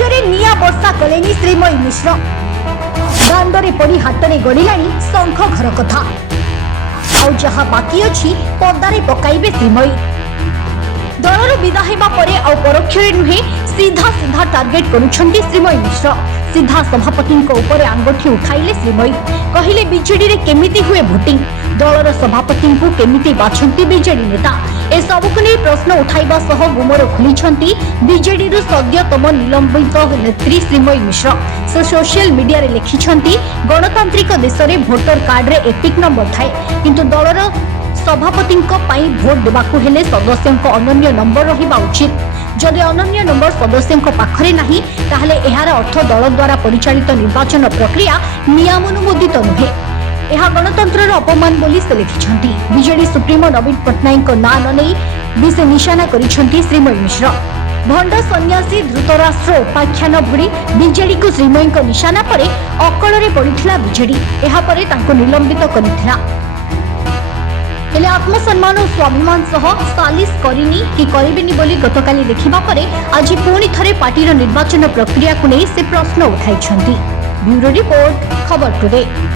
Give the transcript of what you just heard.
राज्य में निया वर्षा कले श्रीमयी मिश्र दांडे पड़ी हाथ में गड़िला शंख घर कथा आउ जहा बाकी अच्छी पदारे पकाइबे श्रीमयी दलर विदा हेबा परे आउ परोक्ष नुहे सीधा सीधा टार्गेट करुछंती श्रीमयी मिश्र सीधा सभापति ऊपर आंगठी उठाइले श्रीमयी कहले बीजेडी रे केमिति हुए भोटिंग दलर सभापति को केमिति बाछंती बीजेडी नेता ए सबको नहीं प्रश्न उठाइबा सह गुमर खोली बीजेडी रु सद्यतम निलंबित नेत्री श्रीमयी मिश्र से सोशल मीडिया रे लिखिछंती गणतांत्रिक देश रे वोटर कार्ड रे एपिक नंबर थाए किंतु दलर सभापति भोट देवाकू हेले सदस्यों अनन्य नंबर रहिबा उचित जदि अनन्य नंबर सदस्यों पाखरे नाही ताहले एहार अर्थ दल द्वारा परिचालित निर्वाचन प्रक्रिया नियमानुमोदित नुहे यह गणतंत्र अपमान बोली से लिखिछंती बीजेडी सुप्रीमो नवीन पट्टनायक ना न नहीं भी से निशाना करिछंती श्रीमयी मिश्र भंड सन्यासी धृतराष्ट्र उपाख्यान भड़ी बीजेडी को श्रीमयी निशाना परे अकल रे पड़िथिला बीजेडी एहा परे तांको निलंबित करिथिला हेले आत्मसम्मान और स्वाभिमान सह सालिश करिनी कि करिबेनी बोली गतकाली देखिबा परे आज पुणी थरे पार्टीर निर्वाचन प्रक्रिया को नहीं से प्रश्न उठाइछंती। ब्यूरो रिपोर्ट खबर टुडे।